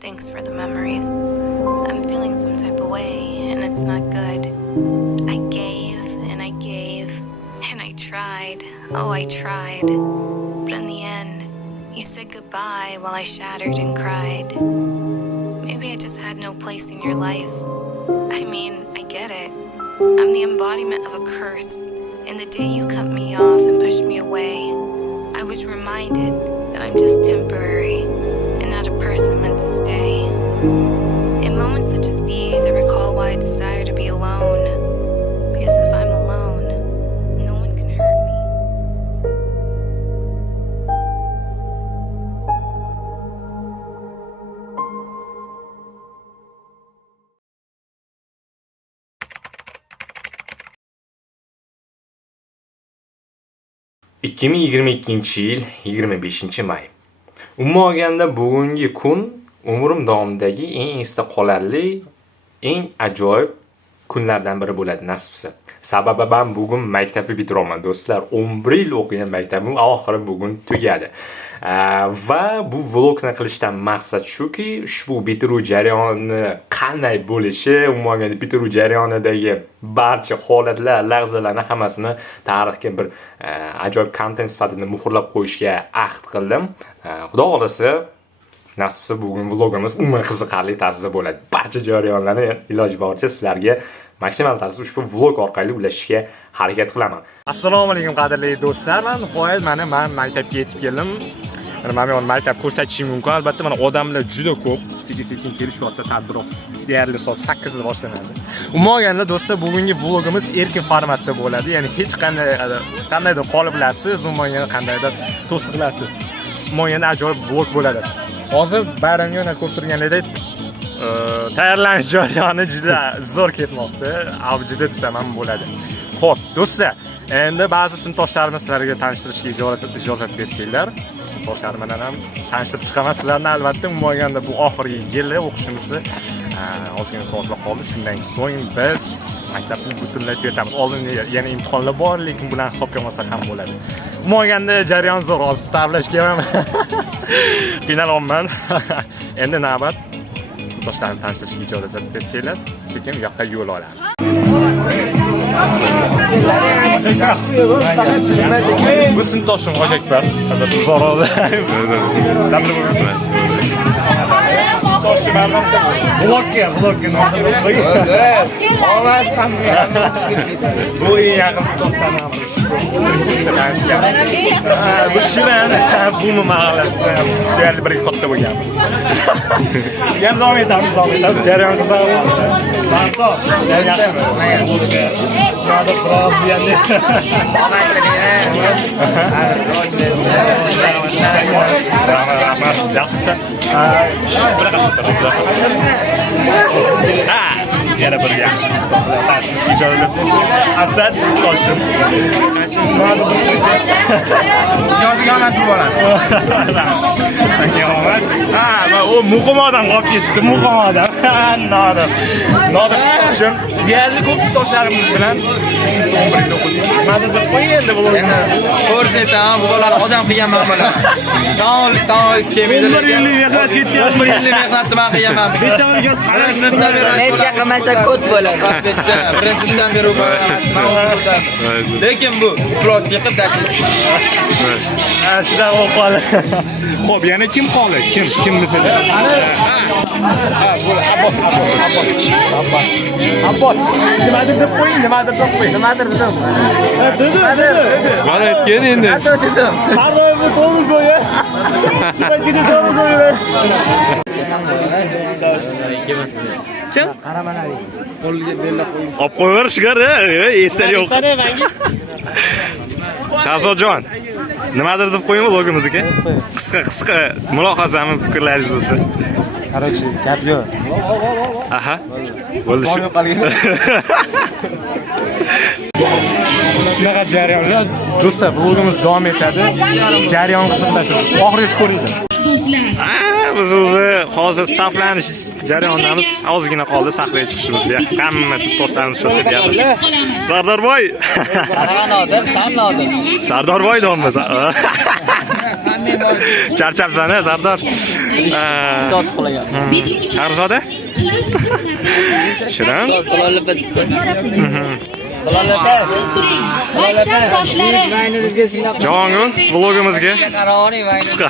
Thanks for the memories. I'm feeling some type of way, and it's not good. I gave, and I gave, and I tried. Oh, I tried. But in the end, you said goodbye while I shattered and cried. Maybe I just had no place in your life. I mean, I get it. I'm the embodiment of a curse. And the day you cut me off and pushed me away, I was reminded that I'm just temporary and not a person meant to stay. In moments such as these, I recall why I desire to be alone. Because if I'm alone, no one can hurt me. 2022 yil 25 may. Umuman olganda bugungi kun umrim davomidagi eng esda qolarli, eng ajoyib kunlardan biri bo'ladi nasibsa. Sababi men bugun maktabni bitiraman do'stlar. 11 yil o'qigan maktabim oxiri bugun tugadi. Va bu vlogni qilishdan maqsad shuki, ushbu bitiruv jarayonini qanday bo'lishi, umuman bitiruv jarayonidagi barcha holatlar, lahzalarni hammasini tarixga bir ajoyib kontent sifatida muhrlab qo'yishga ahd qildim. Xudo xolasa nasibsa bugun vlogimiz umuman qiziqarli tarzda bo'ladi. Barcha jarayonlarni iloji boricha sizlarga maksimal tarzda ushbu vlog orqali ulashishga harakat qilaman. Assalomu alaykum qadrli do'stlar. Nihoyat men maktabga yetib keldim. Mana men maktab ko'rsatishim mumkin. Albatta mana odamlar juda ko'p. Sekin kelishyapti. Tadbir deyarli soat 8 da boshlanadi. Umuman olganda do'stlar, bugungi vlogimiz erkin formatda bo'ladi. Ya'ni hech qandaydir qoliblarsiz, umuman qandaydir to'siqlarsiz. Umuman ajoyib vlog bo'ladi. Hozir bayramga yana ko'p turganlikda tayyorlanish jarayoni juda zo'r ketmoqda. Avjida desam ham bo'ladi. Xo'p, do'stlar, endi ba'zi sinfdoshlarimni sizlarga tanishtirishga ijozat bersanglar, sinfdoshlarim bilan ham tanishtirib chiqaman sizlarni albatta. Umuman olganda bu oxirgi yili o'qishimizni ozgina soatlar qoldi. Shundan so'ng biz maktabni butunlay tugatamiz. Oldinda yana imtihonlar bor, lekin bular hisobga olmasak ham bo'ladi. Umuman olganda jarayon zo'r, hozir tavlashga ham qiynalmayman. Endi navbat sinfdoshlarni tanishtirishga ijozat bersanglar, sekin bu yoqqa yo'l olamiz. Bu sinfdoshim Hojakbar. Uzoroqda. Dabli bo'lgan. Sinfdoshim albatta vlogga nomini qo'ying. Omad ham. Bu eng yaqin sinfdoshlardan biri. Bu Shirin, bu mahallasi. Deyarli bir katta bo'lganmiz. Yana davom etamiz. Jarayon qiziq. Sarto, yaxshimi? Shoda biroz yana. Rahmat. Yaxshimisan? Yana bir yaxshi. Asad toshim. Ijodiga omad bo'ladi. Senga omad. Va u muqim odam qolib ketdi, muqim odam. Nodir toshim. Deyarli ko'p toshlarimiz bilan 11 yil o'qidik. Nimadir qo'ying endi bu. Ko'rsatam, bular odam qilganman bular. Sağ kelmaydi. 11 yillik mehnat ketgan. 11 yillik mehnatni men qilganman. Bitta o'rgas Netga qilmasa kod bo'ladi. Birinchidan beri lekin bu plastik qilib dachik. Shunday bo'lib qoldi. Xo'p, yana kim qoldi? Kim misli? Bu Abbos. Nimadir deb qo'ying. Dedim. Mana aytgan endi. Dedim. Har doim to'g'ri so'ya. Chiqaydi to'g'ri so'ya. Kim? Qaramanali. Qo'lga bellab qo'ying. Olib qo'yaver shigar, esdalik yo'q. Shahzodjon, nimadir deb qo'ying vlogimizga. Qisqa mulohazami, fikrlaringiz bo'lsa. Qarachi, gap yo'q. Aha. Bo'ldi shu. Shunaqa jarayonlar do'stlar, vlogimiz davom etadi. Jarayon qiziqlashadi. Oxirigacha ko'ringlar. Biz hozir saflanish jarayonidamiz. Ozgina qoldi sahnaga chiqishimizga. Hammasi to'xtanib sho'rlayapti. Sardorboy. Qanaqa Nodir? Sam Nodir. Sardorboy domimiz. Charchabsan, Sardor. Soat qolagan. Shahzoda? Shirin. Qololib bitdi. Javongun vlogimizga Qaroring qisqa.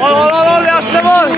Ol, yaxshimon.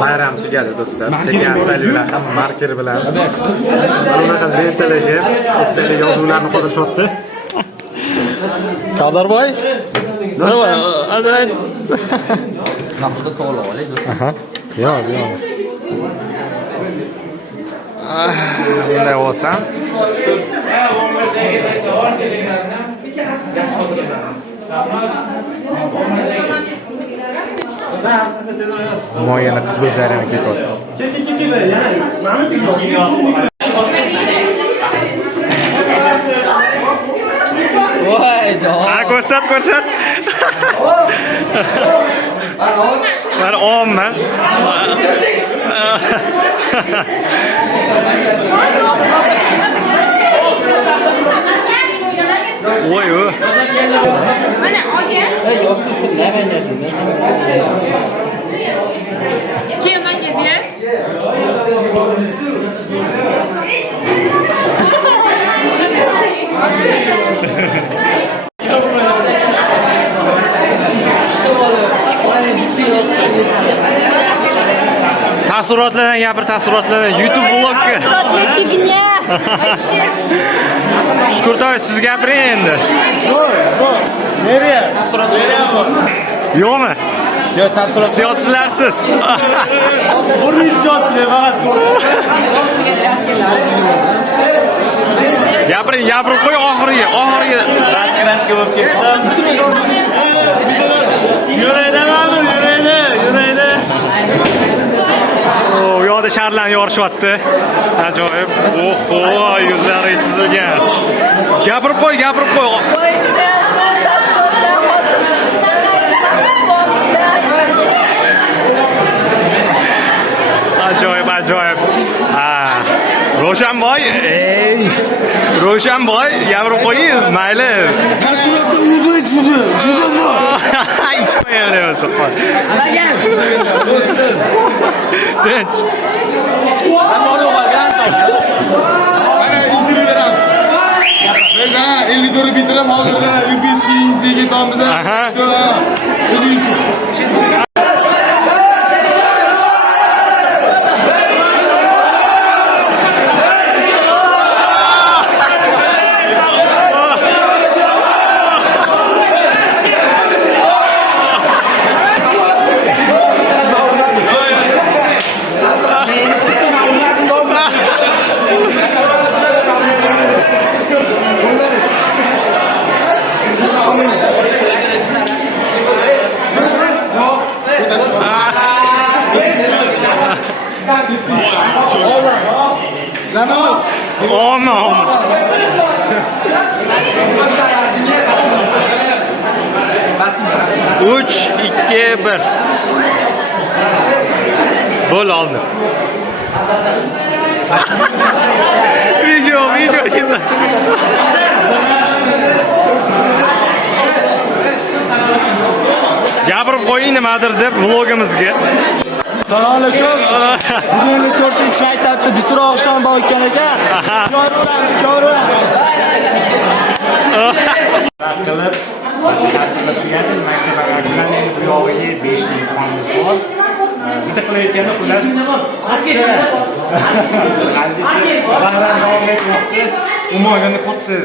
Bayram tugadi do'stlar. Sekin asalilar ham marker bilan bunaqa lentalarga esdalik yozuvlarni qo'yishyapti. Sardorboy. Do'stlar, aday. Naqshda to'g'ri olay do'stlar. Yo'q. Bunday olsam. Moyani qizil jarayon ketyapti. Voy, javob. Ko'rsat. Mana omma. Voy. Mana olgan. Yo'qsiz, nima narsa? Keyin menga ber. Taassurotlardan gapir, taassurotlardan YouTube vlogga. Taassurotli fignya. Shukurtoy, siz gapiring endi. Nereye? Taassurot beryapmi? Yo'qmi? Yo'q, taassurot. Hissiyotsizlarsiz. Bir hissiyot faqat Gapirib qo'y oxiriga. raska bo'lib ketdi. Yuraydi. U yoqda sharlarni yorishyapti. Ajoyib. Oho, yuzlari chizilgan. Gapirib qo'y. Ajoyib. Ro'shanboy, gapirib qo'ying, mayli. Taassurotda juda Ichmayapsiz. Amagan. do'stim. Tinch. Ben orada olgan. Mana intervyu beraman. Biz 54 bitirib hozirda UPSC ketamiz. Aha. O'zing uchun. Omma. 3, 2, 1. Bo'l oldi. Video şimdi. Gapirib qo'ying nimadir deb vlogimizga. Assalomu alaykum. Bugun 4-chi maktabda Bitiruv oqshom bor ekan ekan. Qilib, maktabda tugadi, maktabga qilgan bu yog'iga 5 ta imtihonimiz bor. Bitta qilayotganda xullas davom etmoqda. Umuman olganda katta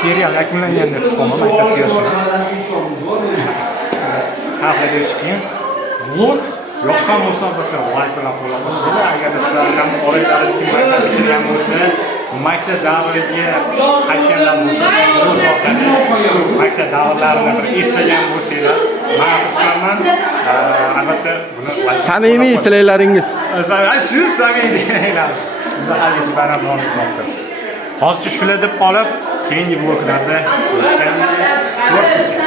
serial yakunlanganda his qilaman maktabga yoshlar. Xavfli berish qiyin. Vlog yoqqan bo'lsa albatta like bilan qo'llaman. Agar sizlar ham oralaringizda maktab bitirgan bo'lsa, maktab davriga qaytganlar bo'lsa, bu orqali maktab davrlarini bir eslagan bo'lsanglar, men xursandman. Albatta buni Samimiy tilaklaringiz. shu samimiy tilaylar. Biz haligacha baribir davom etmoqda. Hozircha shular deb qolib, keyingi vloglarda ko'rishamiz.